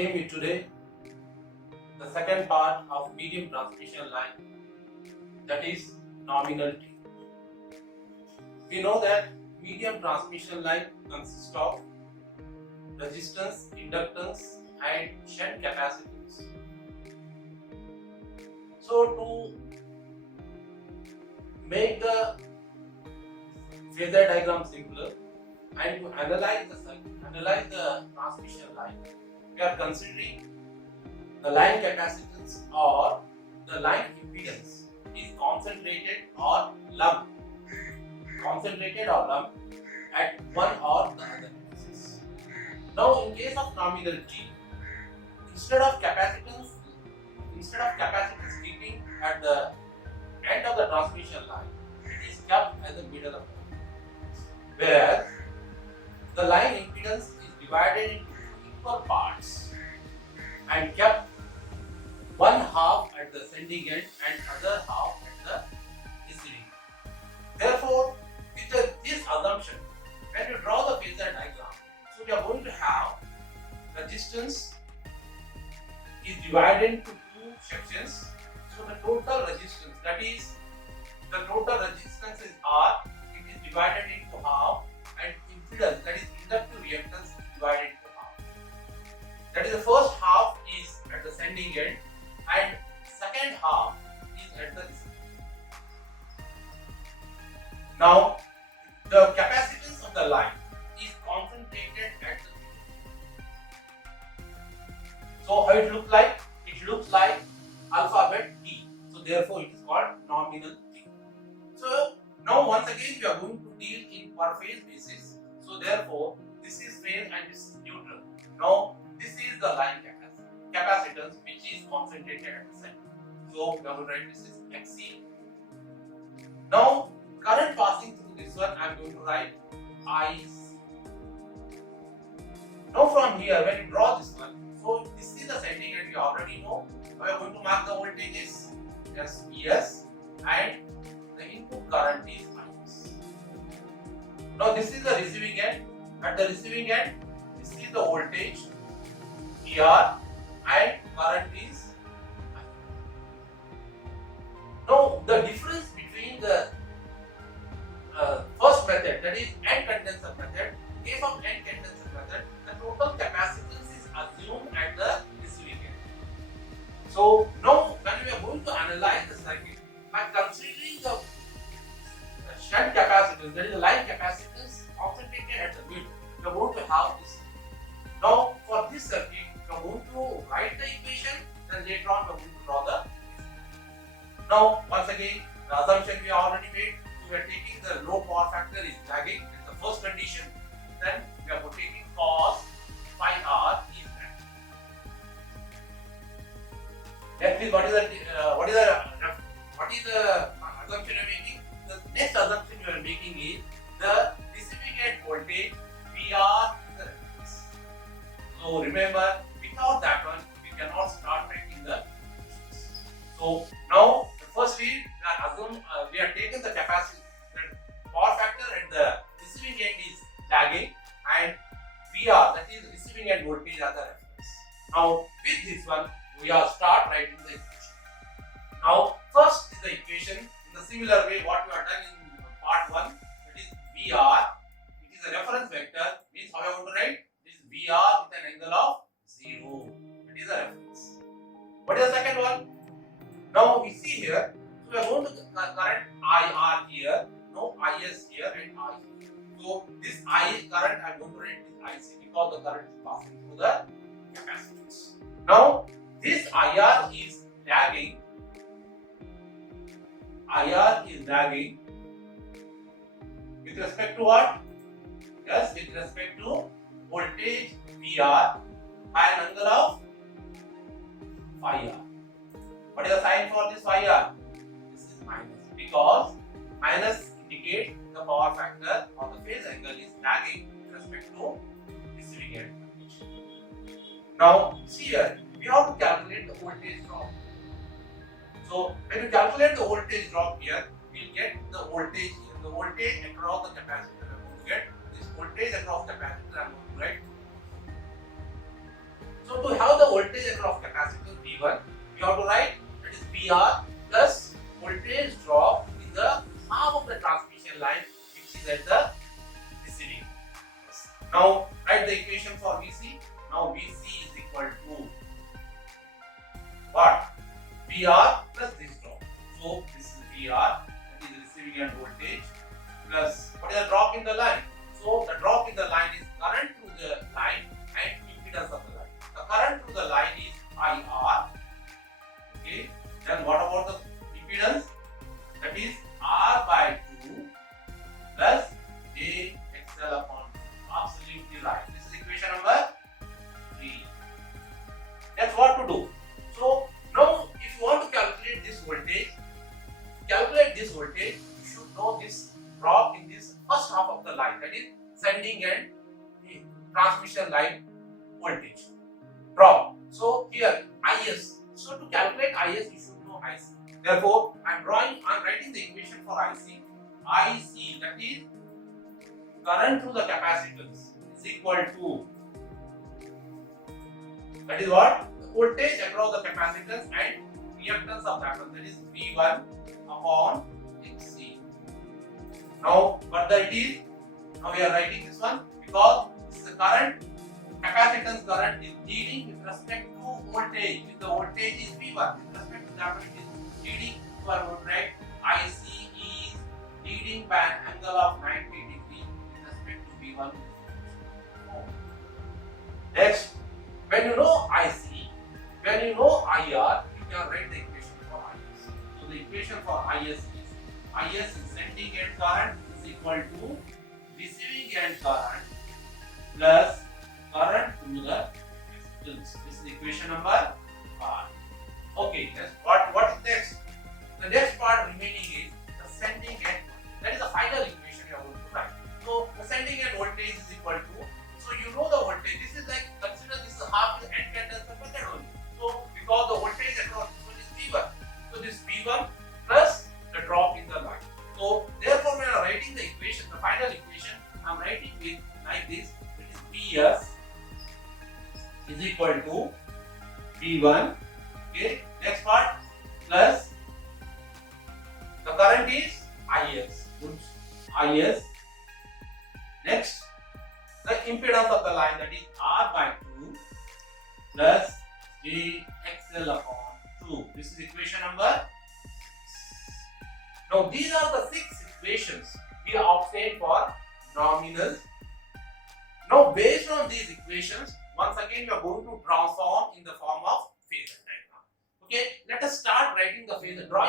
came with today the second part of medium transmission line, that is nominal T. We know that medium transmission line consists of resistance, inductance and shunt capacitance. So to make the phasor diagram simpler and to analyze the transmission line, we are considering the line capacitance or the line impedance is concentrated or lumped at one or the other axis. Now in case of nominal T, instead of capacitance keeping at the end of the transmission line, it is kept at the middle of the line. Whereas the line impedance is divided into equal parts and kept one half at the sending end and other half at the receiving end. Therefore, with this assumption, when you draw the phasor diagram, so we are going to have resistance is divided into two sections. So the total resistance, that is the total resistance is R, it is divided into half, and impedance, that is inductive reactance, is divided into half. That is the first half is at the sending end and second half is at the receiving end. Now the capacitance of the line is concentrated at the middle. So how it looks like? It looks like alphabet T. So therefore it is called nominal T. So now once again we are going to deal in per phase basis. So therefore this is phase and this is neutral. Now this is the line capacitance which is concentrated at the center. So we are going to write this is XC. Now current passing through this one, I am going to write IC. Now from here when you draw this one, so this is the sending end, we already know. Now we are going to mark the voltages as VS and the input current is IS. Now this is the receiving end. At the receiving end, this is the voltage VR and current is I. Now the difference between the first method, that is end condenser method, in case of end condenser method, the total capacitance is assumed at the receiving end. So now when we are going to analyze the circuit, by considering the shunt capacitance, that is the line capacitance concentrated at the middle, we are going to have this. Now for this circuit, we are going to write the equation, then later on we are going to draw the. Now once again, the assumption we already made. We are taking the low power factor is lagging, that's the first condition. Then we are taking cos phi r is lagging. Next is what is the assumption you are making? The next assumption you are making is the receiving end voltage VR is the reference. So remember, without that one we cannot start writing the equations. So now firstly we are taking the capacity. Power factor at the receiving end is lagging and VR, that is receiving end voltage, as the reference. Now with this one we are start writing the equation. Now first is the equation in the similar way what we have done in part 1, that is VR, it is a reference vector, means how I want to write this is VR with an angle of 0, that is a reference. What is the second one? Now we see here, so we are going to current IR here. No IS here and I here. So this I current I am going to write this IC because the current is passing through the capacitance. Now this IR is lagging. IR is lagging with respect to what? Yes, with respect to voltage VR by an angle of phi r. What is the sign for this phi r? This is minus, because minus indicate the power factor or the phase angle is lagging with respect to receiving end. Now see here, we have to calculate the voltage drop. So when you calculate the voltage drop here, we will get the voltage here. The voltage across the capacitor. I am going to get this voltage across capacitor. I am going to write. So to have the voltage across capacitor V1, we have to write that is VR plus voltage drop in the half of the transmission line which is at the receiving. Now write the equation for VC. Now VC is equal to what? VR plus this drop. So this is VR, that is receiving end voltage, plus what is the drop in the line? So the drop in the line is current through the line and impedance of the line. The current through the line is IR. Okay. Then what about the impedance? That is R by 2 plus J XL upon absolutely right. This is equation number 3. That's what to do. So now if you want to calculate this voltage, you should know this drop in this first half of the line, that is sending and transmission line voltage drop. So here IS. So to calculate IS, you should know IC. Therefore, I'm writing the equation for IC. IC, that is current through the capacitance, is equal to, that is what? The voltage across the capacitance and reactance of that one, that is V1 upon XC. Now further it is, now we are writing this one because this is the current, capacitance current is leading with respect to voltage. If the voltage is V1, with respect to that one it is leading, so I would write IC is leading by an angle of 90 degrees with respect to V1. Next, when you know IC, when you know IR, you can write the equation for IS. So the equation for IS is sending end current is equal to receiving end current plus current through the capacitance. This is equation number 5. Okay, what is next? The next part remaining is the sending end. That is the final equation you are going to write. So the sending end voltage is equal to, so you know the voltage. This is like, consider this is half the end condenser method only. So because the voltage across this one is V1, so this V1 plus the drop in the line. So therefore, when I am writing the equation, the final equation, I am writing with like this. It is PS is equal to V1. Okay. Next part plus the current is IS. IS. Next, the impedance of the line, that is R by 2 plus J XL upon 2. This is equation number 6. Now these are the 6 equations we have obtained for nominal. Now based on these equations, once again we are going to transform in the form of phasor diagram. Okay, let us start drawing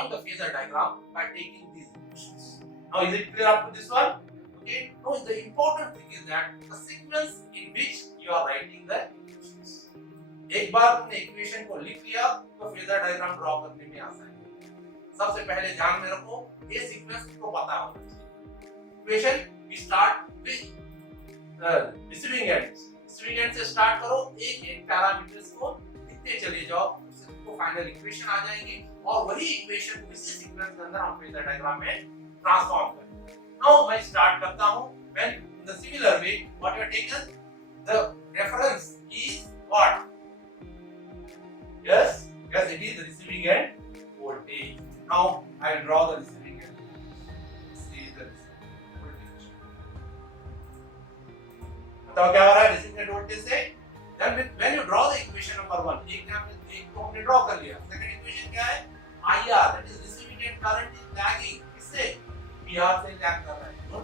the phasor diagram by taking these equations. Now is it clear up to this one? Okay, now the important thing is that the sequence in which you are writing the equations. एक बार तुमने equation को लिख लिया तो phasor diagram draw करने में आसानी है। सबसे पहले ध्यान में रखो ये सीक्वेंस को पता होना चाहिए। Equation we start with receiving end से स्टार्ट करो, एक एक पैरामीटर्स को लिखते चले जाओ, उसको फाइनल इक्वेशन आ जाएंगे और वही इक्वेशन को इसी सीक्वेंस के अंदर हम फेजर डायग्राम में ट्रांसफॉर्म करेंगे। नाउ मैं स्टार्ट करता हूं। When in the similar way what you have taken the reference is what? Yes, it is the receiving end voltage. Now I will draw the receiving end. This is the receiving voltage. बताओ क्या हो रहा है receiving end voltage से? Then when you draw the equation number 1, एक को हमने draw कर लिया. Second equation क्या है? IR, that is receiving end current is lagging. किससे? VR से lag कर रहा है. तो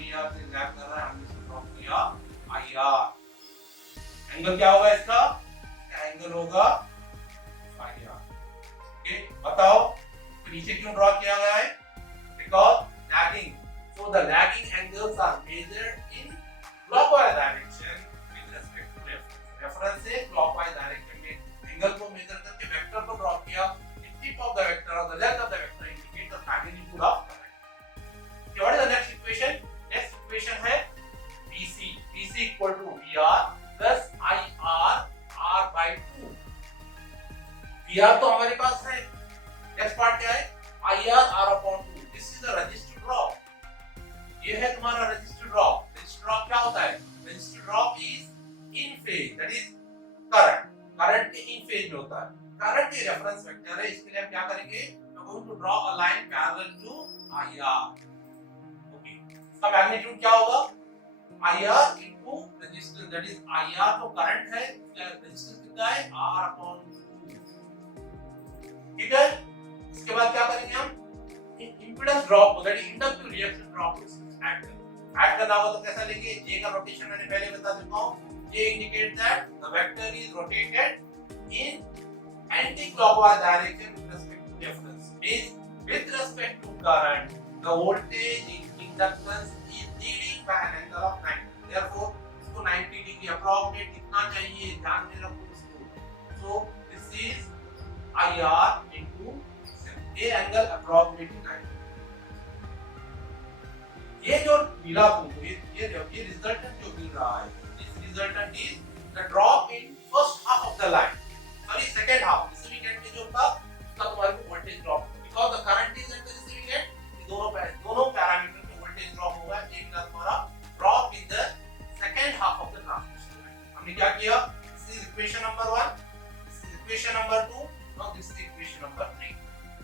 VR से lag कर रहा है, हमने इसको draw किया IR. एंगल क्या होगा इसका? एंगल होगा Okay, बताओ तो नीचे क्यों ड्रॉ किया गया है? Because lagging. So the lagging angles are measured in clockwise direction with respect to reference. Reference से clockwise direction में एंगल को मेजर करके वेक्टर को ड्रॉ किया. The tip of the vector or the length of the vector indicate the magnitude of current. Okay, what is the next equation? Next equation है VC. VC equal to VR plus IR R by 2. VR तो हमारे पास है। Next part क्या है? IR R upon 2. This is the register drop. ये है तुम्हारा register drop. Register drop क्या होता है? Register drop is in phase, that is current. going to draw a line parallel to IR. Okay. इसका magnitude क्या होगा? IR into resistance, that is IR तो करंट है, रेजिस्टेंस कितना है? R/2. ठीक है? इसके बाद क्या करेंगे हम? Impedance drop, that is inductive reaction drop add करना होगा तो कैसा लेंगे? J का रोटेशन मैंने पहले बता चुका हूं. J indicate that the vector is rotated in anti-clockwise direction with respect to difference. Means with respect to current, the voltage in inductance is leading by an angle of 90. Therefore, इसको 90 degree approximate कितना चाहिए? ध्यान में रखो इसको. So this is IR into ये angle approximately 90. ये जो मिला तुमको, ये रिजल्टेंट जो मिल रहा है, this resultant is the drop in first half of the line. Sorry, second half. Receiving end में जो था उसका तुम्हारे को voltage drop, because the current is at the receiving end. ये दोनों पैरामीटर में वोल्टेज ड्रॉप होगा. ये मिला तुम्हारा drop in the second half of the transmission line. हमने क्या किया? This is equation number 1. This is equation number 2. Now this is equation number 3.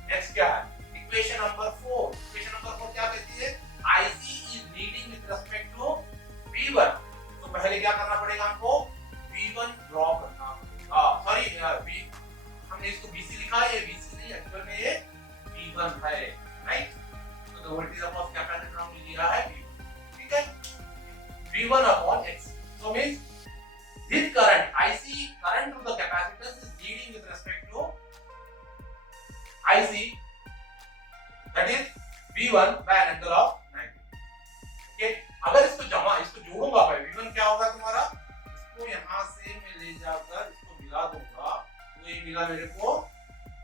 Next क्या है? Equation number 4. Equation number 4 क्या कहती है? IC is leading with respect to V1. तो पहले क्या करना पड़ेगा हमको? V1 ड्रॉ करना पड़ेगा. सॉरी, हमने इसको BC लिखा है, ये BC नहीं, एक्चुअल में ये V1 है, राइट? तो द वोल्टेज ऑफ कैपेसिटर हमने लिया है V1. ठीक है? V1 upon X. So means this current, IC current through the capacitance is leading with respect to IC, that is V1 by an angle of 90. Okay? अगर इसको जोड़ूंगा मैं, V1 क्या होगा तुम्हारा? इसको यहाँ से मैं ले जाकर इसको मिला दूंगा, तो ये मिला मेरे को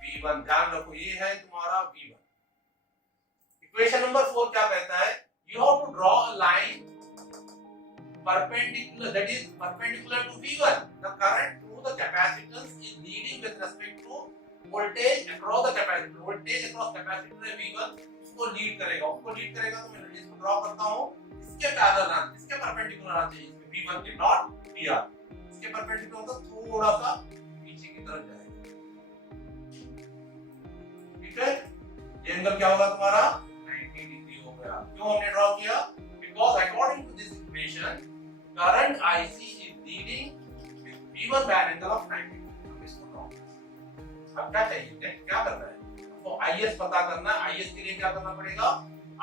V1. ध्यान रखो, ये है तुम्हारा V1. इक्वेशन नंबर 4 क्या कहता है? You have to draw a line perpendicular, that is perpendicular to V1. The current through the capacitance is leading with respect to voltage across the capacitor. Voltage across capacitor है V1, उसको lead करेगा. तो मैं इसको draw करता हूँ. इसके parallel आना, इसके परपेंडिकुलर आना चाहिए, इसके V1 के, नॉट VR. इसके परपेंडिकुलर तो थोड़ा सा पीछे की तरफ जाएगा. ठीक है? ये एंगल क्या होगा तुम्हारा? 90 डिग्री हो गया. क्यों हमने ड्रॉ किया? Because according to this equation, current IC is leading with V1 by an angle of 90. हम इसको ड्रॉ करें. अब क्या चाहिए? क्या करना है? तो IS पता करना है. IS के लिए क्या करना पड़ेगा?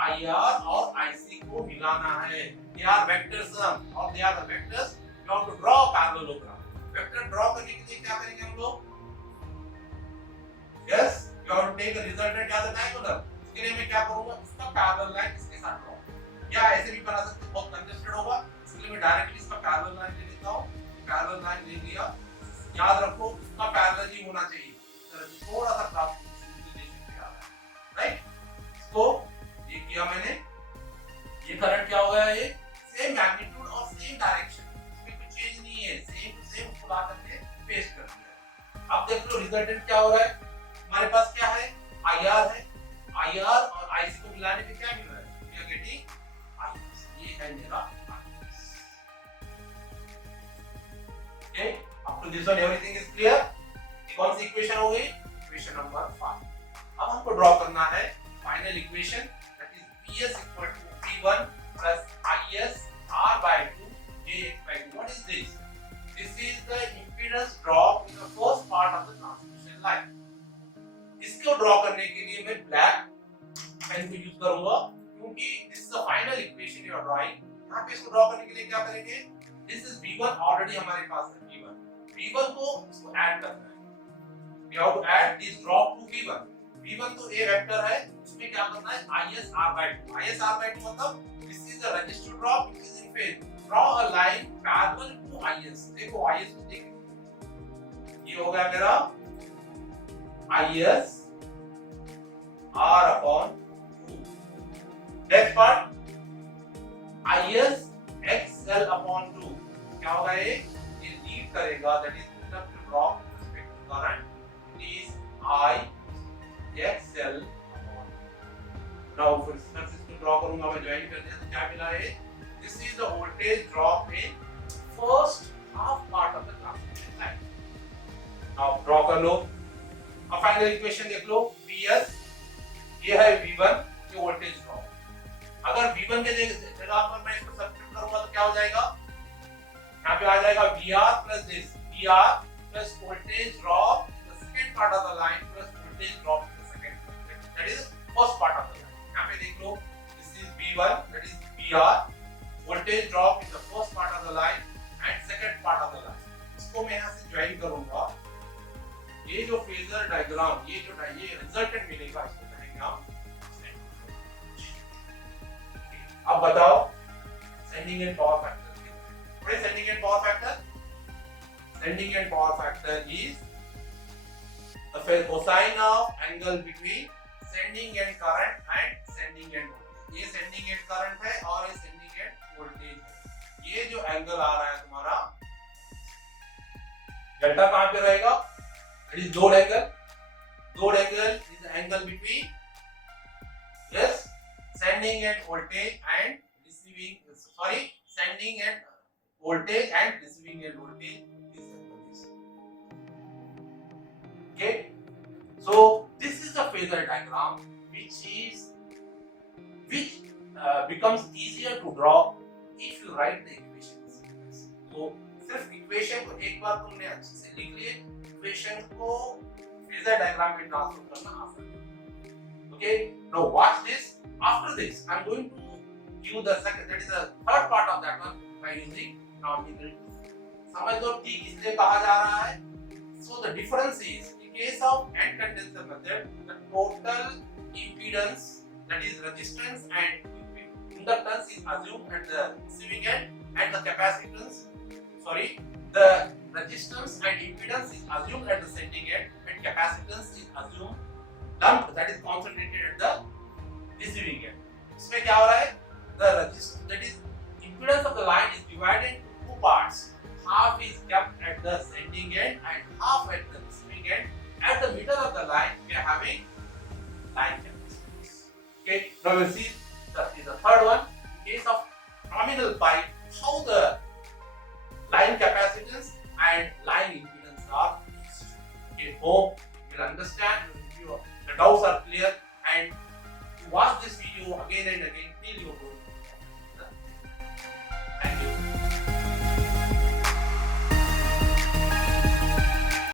IR और IC को मिलाना है. They are vectors और they are the vectors. You have to draw a parallelogram. Vector draw करने के लिए क्या करेंगे हम लोग? Yes, you have to take the resultant as a diagonal. इसके लिए मैं क्या करूँगा? इसका parallel line इसके साथ draw. या ऐसे भी बना सकते, बहुत कंजेस्टेड होगा, इसलिए मैं डायरेक्टली इसका पैरेलल लाइन ले लेता हूं. पैरेलल लाइन ले लिया. याद रखो, इसका पैरेलल ही होना चाहिए. थोड़ा सा क्लास राइट. इसको ये किया मैंने. ये करंट क्या हो गया? ये सेम मैग्नीट्यूड और सेम डायरेक्शन, इसमें कुछ चेंज नहीं है. सेम टू सेम उसको ला करके पेस्ट कर दिया. अब देख लो रिजल्टेंट क्या हो रहा है. हमारे पास क्या है? IR है. IR और IC को मिलाने पे क्या मिल रहा है? We are getting IS. ये है मेरा IS. Okay, up to this one everything is clear. कौन सी इक्वेशन हो गई? Equation number 5. अब हमको ड्रॉ करना है final equation, that is PS equal to P1 plus IS R by 2 JX by 2. What is this? This is the impedance drop in the first part of the transmission line. इसको draw करने के लिए मैं black pen को use करूंगा, क्योंकि this is the final equation you are drawing. यहाँ पे इसको ड्रॉ करने के लिए क्या करेंगे? दिस इज V1, ऑलरेडी हमारे पास है V1 को इसको ऐड करना है. We have to add this drop to V1. V1 तो A वेक्टर है, इसमें क्या करना है? IS R by 2. IS R by 2 मतलब this is the resistive drop which is in phase. Draw a line parallel to IS. देखो IS को देखो, ये हो गया मेरा IS R upon 2. Next part IS XL upon 2. क्या होगा ये? ये लीड करेगा, that is inductive drop with respect to current. Is I XL upon. Now फिर से इसको ड्रॉ करूंगा मैं, ज्वाइन कर दिया तो क्या मिला है? This is the voltage drop in first half part of the transmission line. Now draw कर लो. अब फाइनल इक्वेशन देख लो. PS ये है V1, ये वोल्टेज ड्रॉप। अगर V1 के जगह पर मैं इसको सब्स्टिट्यूट करूंगा तो क्या हो जाएगा, यहाँ पे आ जाएगा VR plus this, VR plus voltage drop in the second part of the line plus voltage drop in the second, that is first part of the line. यहाँ पे देख लो, this is V1, that is VR, voltage drop in the first part of the line and second part of the line. इसको मैं यहाँ से join करूंगा, ये जो फेजर डायग्राम, ये रिजल्टेंट मिलेगा, इसको कहेंगे हम। अब बताओ sending end power factor. What is sending end power factor? Sending end power factor is the cosine of angle between sending end current and sending end voltage। ये sending end current है और ये sending end voltage है। ये जो angle आ रहा है तुम्हारा, डेल्टा कहां पे रहेगा? It is load angle। Load angle is the angle between, yes, sending end voltage and receiving, sending end voltage and receiving end voltage is this. Okay, so this is a phasor diagram which becomes easier to draw if you write the equations। So सिर्फ equation को एक बार तुमने अच्छे से लिख लिए, equation को phasor diagram में ट्रांसफर करना आसान है। Okay, now watch this। After this, I'm going to give the second, that is the third part of that one by using nominal। समझ लो T किससे कहा जा रहा है? So the difference is, in case of end condenser method, the total impedance, that is resistance and inductance, is assumed at the receiving end, and the capacitance, the resistance and impedance is assumed at the sending end, and capacitance is assumed lumped, that is concentrated at the receiving end। इसमें क्या हो रहा है? The resistance, that is impedance of the line, is divided into two parts। Half is kept at the sending end and half at the receiving end। At the middle of the line, we are having line capacitance। Okay, now we see that is the third one। In case of nominal pipe, how the line capacitance and line impedance are fixed। Okay, hope you will understand, the doubts are clear, and to watch this video again and again,